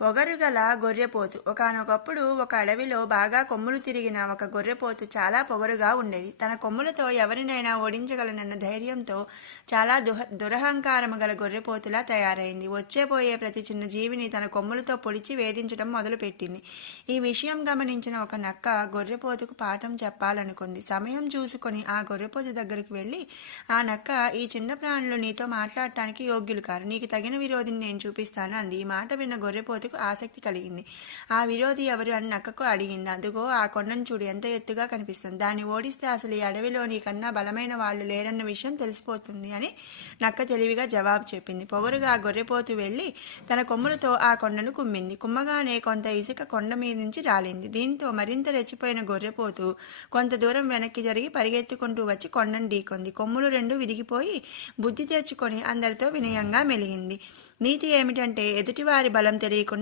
పొగరుగల గొర్రెపోతు. ఒకానొకప్పుడు ఒక అడవిలో బాగా కొమ్ములు తిరిగిన ఒక గొర్రెపోతు చాలా పొగరుగా ఉండేది. తన కొమ్ములతో ఎవరినైనా ఓడించగలనన్న ధైర్యంతో చాలా దురహంకారము గల గొర్రెపోతులా తయారైంది. వచ్చేపోయే ప్రతి చిన్న జీవిని తన కొమ్ములతో పొడిచి వేధించడం మొదలుపెట్టింది. ఈ విషయం గమనించిన ఒక నక్క గొర్రెపోతుకు పాఠం చెప్పాలనుకుంది. సమయం చూసుకొని ఆ గొర్రెపోతు దగ్గరికి వెళ్ళి, ఆ నక్క, ఈ చిన్న ప్రాణులు నీతో మాట్లాడటానికి యోగ్యులు కారు, నీకు తగిన విరోధిని నేను చూపిస్తాను అంది. ఈ మాట విన్న గొర్రెపోతు ఆసక్తి కలిగింది. ఆ విరోధి ఎవరు అని నక్కకు అడిగింది. అదుగో ఆ కొండను చూడు, ఎంత ఎత్తుగా కనిపిస్తుంది. దాన్ని ఓడిస్తే అసలు ఈ అడవిలో నీకన్నా బలమైన వాళ్ళు లేరన్న విషయం తెలిసిపోతుంది అని నక్క తెలివిగా జవాబు చెప్పింది. పొగరుగా ఆ గొర్రెపోతు వెళ్ళి తన కొమ్ములతో ఆ కొండను కుమ్మింది. కుమ్మగానే కొంత ఇసుక కొండ మీద నుంచి రాలింది. దీంతో మరింత రెచ్చిపోయిన గొర్రెపోతు కొంత దూరం వెనక్కి జరిగి పరిగెత్తుకుంటూ వచ్చి కొండను ఢీకొంది. కొమ్ములు రెండు విరిగిపోయి బుద్ధి తెచ్చుకొని అందరితో వినయంగా మెలిగింది. నీతి ఏమిటంటే, ఎదుటివారి బలం తెలియకుండా